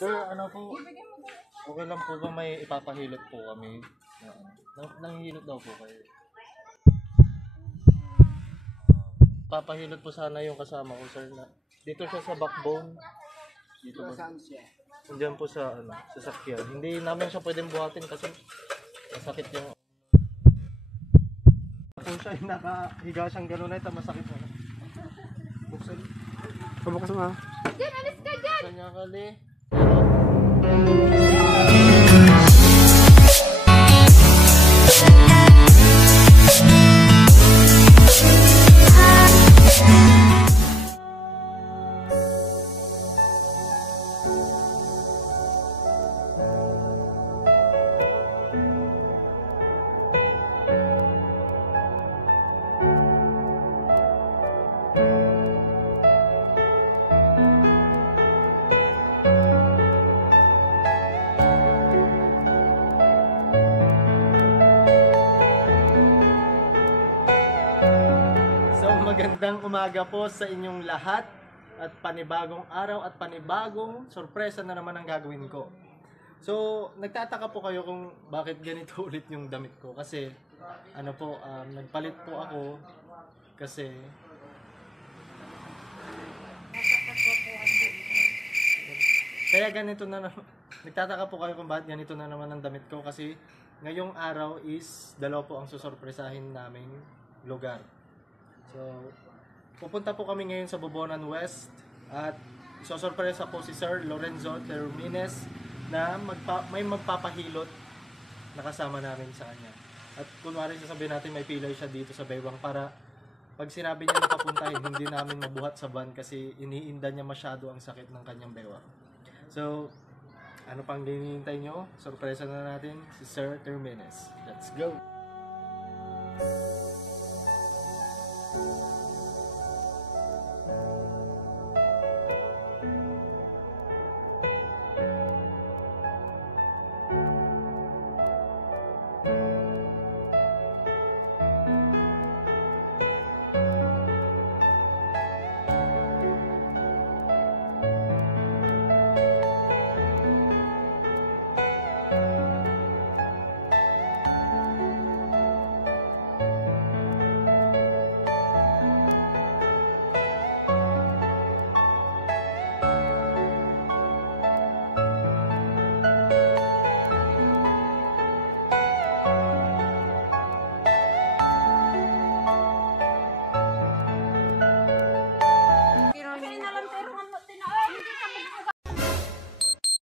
Sir, ano po, okay lang po ba may ipapahilot po kami? Nanghihilot daw po kayo. Papahilot po sana yung kasama ko, sir. Dito siya sa backbone. Dito po. Saan siya? Diyan po sa sasakyan. Hindi namin siya pwedeng buhatin kasi masakit yung... Kung siya yung nakahiga siyang gano'n na ito, masakit mo na. Buksan. Pabukas mo ha? Diyan, alis ka dyan! Kanya kali. Magandang umaga po sa inyong lahat at panibagong araw at panibagong sorpresa na naman ang gagawin ko. So, nagtataka po kayo kung bakit ganito ulit yung damit ko kasi ano po, nagpalit po ako kasi kaya ganito na naman. Nagtataka po kayo kung bakit ganito na naman ang damit ko kasi ngayong araw is dalawa po ang susurpresahin naming lugar. So, pupunta po kami ngayon sa Bobonan West at isosurpresa po si Sir Lorenzo Termines na may magpapahilot na kasama namin sa kanya. At kunwari sasabihin natin may pilay siya dito sa baywang para pag sinabi niya na papuntahin, hindi namin mabuhat sa van kasi iniinda niya masyado ang sakit ng kanyang baywang. So, ano pang hinihintay nyo? Surpresa na natin si Sir Termines. Let's go!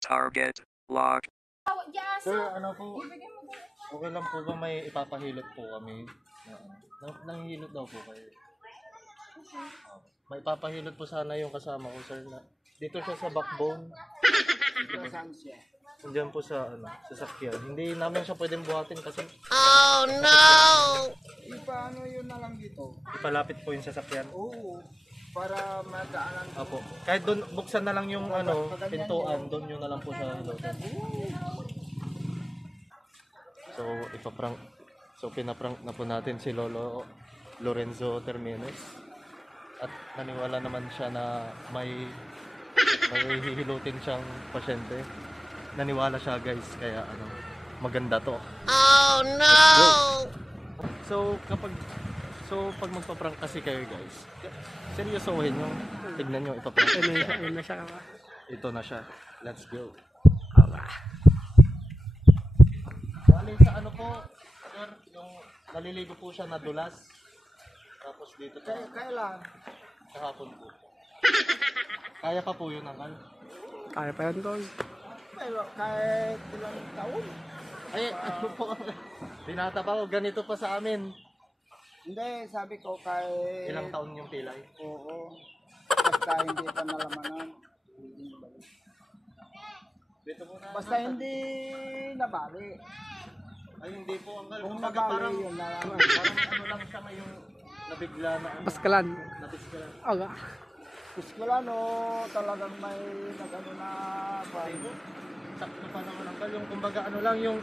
Target lock. Sir, ano po, okay lang po ba may ipapahilot po kami? Nanghihilot daw po kayo. May ipapahilot po sana yung kasama ko, sir. Dito siya sa backbone. Saan siya? Diyan po sa sasakyan. Hindi namin siya pwedeng buhatin kasi Oh no! Paano yun na lang dito? ipalapit po yung sasakyan. Oo. Para madaanan. Apo. Kahit doon buksan na lang yung pintuan, doon yun na lang po sa loaded. So, ipaprank. So, pinaprank na po natin si Lolo Lorenzo Termines. At naniwala naman siya na may hihilutin siyang pasyente. Naniwala siya, guys, kaya maganda to. Oh no! So, pag magpa-prank kasi kayo, guys, seryosohin nyo. Tignan nyo, ipaprank. Ito na siya. Let's go. Bali sa ano po, sir, yung naliligo po siya na dulas. Tapos dito po. Kailan? Kahapon po. Kaya pa po yun, Uncle? Kaya pa yan, Tol. Pero kahit ilang taon. Ay, ano po? Binata pa po. Ganito pa sa amin. Hindi, sabi ko kahit... Ilang taon yung pilay? Oo. Basta hindi pa nalamanan. Dito po na. Basta hindi nabali. Ay, hindi po, Uncle. Kung Kumbaga nabali parang yun na lang. ano lang siya ngayong nabigla na Paskalan. nabiskalan. Aga. Kuskula no, talagang may nagano na bago. Sakto pa naman, Uncle. Yung kumbaga ano lang yung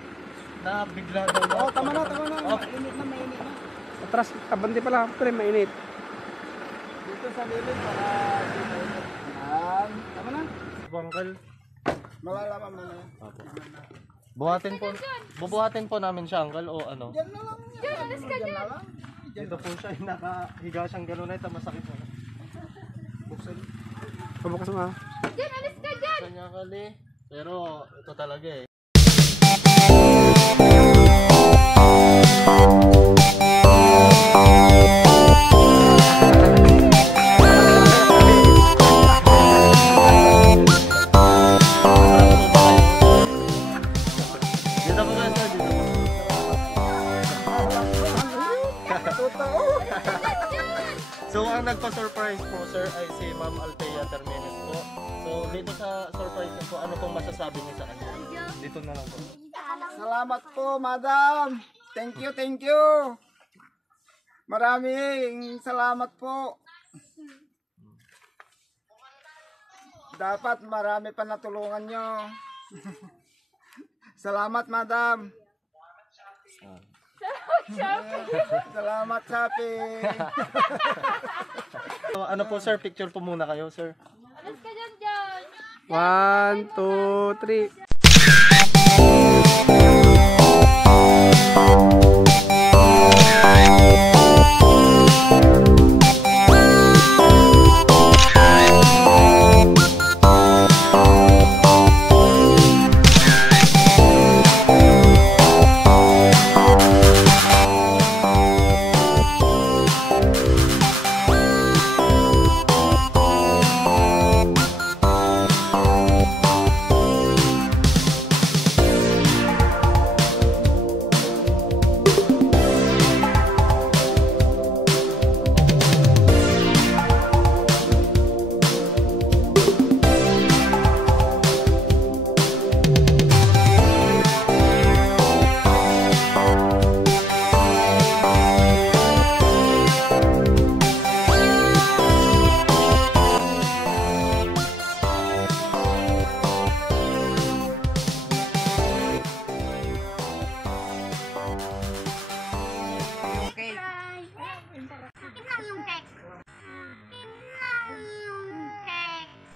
nabigla daw na. Oo, tama na. Oh. Mainit na. Atras, kabante pala. Pero mainit. Dito sa gilid para dito. Yan. Tama na. Uncle, Malalaman mo na yan. Opo. Bubuhatin po namin siya, uncle, o ano? Diyan na lang. Diyan, alis ka Diyan dyan. na lang. Dito po siya, nakahiga siyang gano'n na ito, masakit po. Buksan. Pabukas mo ah. Diyan, alis ka dyan. Kanya kali. Pero ito talaga eh. Dito po kayo, sir. Dito po. Totoo. So, ang nagpa-surprise po, sir, ay si Ma'am Althea Termenes po. So, dito sa surprise niyo po, ano pong masasabi niyo sa kanya? Dito na lang po. Salamat po, madam. Thank you, thank you. Maraming salamat po. Dapat marami pa natulungan nyo. Salamat, madam. Salamat, shopping. So, ano po, sir? Picture po muna kayo, sir. Alis ka dyan, dyan. 1, 2, 3.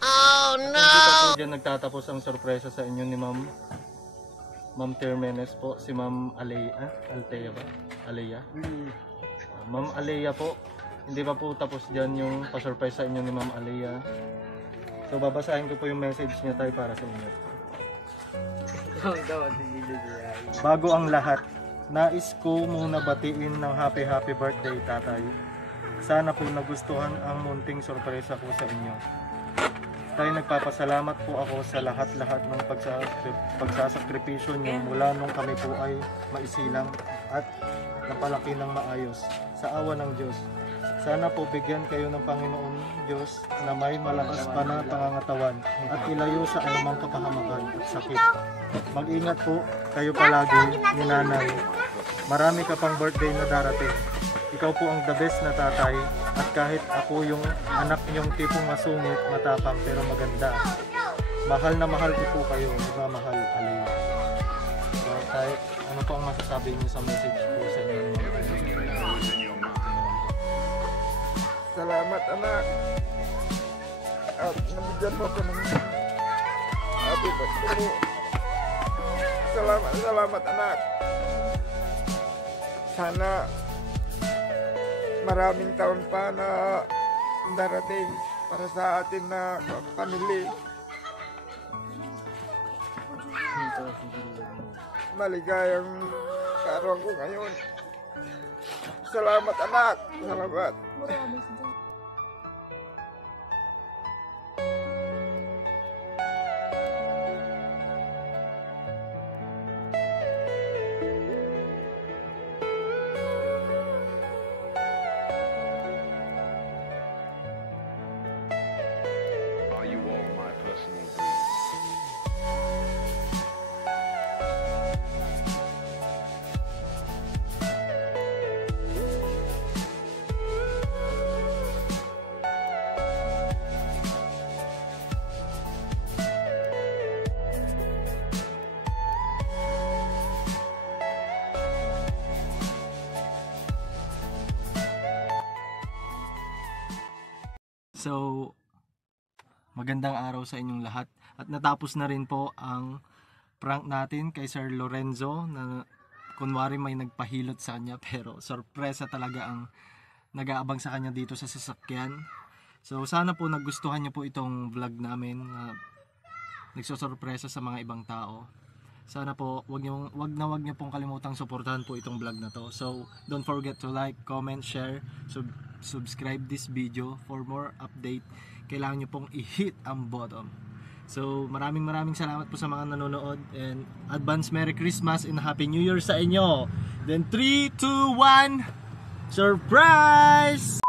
Oh, Dito po dyan nagtatapos ang sorpresa sa inyo ni Ma'am Termenes po, si Ma'am Althea ba? Althea? Ma'am Althea po, hindi pa po tapos dyan yung pa-surprise sa inyo ni Ma'am Althea. So babasahin ko po yung message niya tayo para sa inyo. Bago ang lahat, nais ko muna batiin ng happy birthday tatay. Sana po nagustuhan ang munting sorpresa ko sa inyo. Tayo nagpapasalamat po ako sa lahat-lahat ng pagsasakripisyo nyo mula nung kami po ay maisilang at napalaki ng maayos sa awa ng Diyos. Sana po bigyan kayo ng Panginoon Diyos na may malakas pa na pangangatawan at ilayo sa anumang kapahamakan at sakit. Mag-ingat po kayo palagi ni Nanay. Marami ka pang birthday na darating. Ikaw po ang the best na tatay at kahit ako yung anak niyong tipong masungit, matapang pero maganda. Mahal na mahal ko po kayo, nagmamahal Althea. So, kahit ano po ang masasabi niyo sa message po sa inyo? Salamat, anak. At nabigyan mo ko ng happy birthday mo. Salamat, anak. Sana maraming taon pa na darating para sa atin na pamilya. Maligayang kaarawan ko ngayon. Salamat, anak. Salamat. Are you all my personal dreams? So, magandang araw sa inyong lahat. At natapos na rin po ang prank natin kay Sir Lorenzo na kunwari may nagpahilot sa kanya pero sorpresa talaga ang nag-aabang sa kanya dito sa sasakyan. So sana po nagustuhan niyo po itong vlog namin na nagsosorpresa sa mga ibang tao. Sana po wag niyo pong kalimutang suportahan po itong vlog na to. So don't forget to like, comment, share, subscribe this video for more update. Kailangan niyo pong i-hit ang button. So maraming salamat po sa mga nanonood and advance Merry Christmas and Happy New Year sa inyo. Then 3, 2, 1 surprise!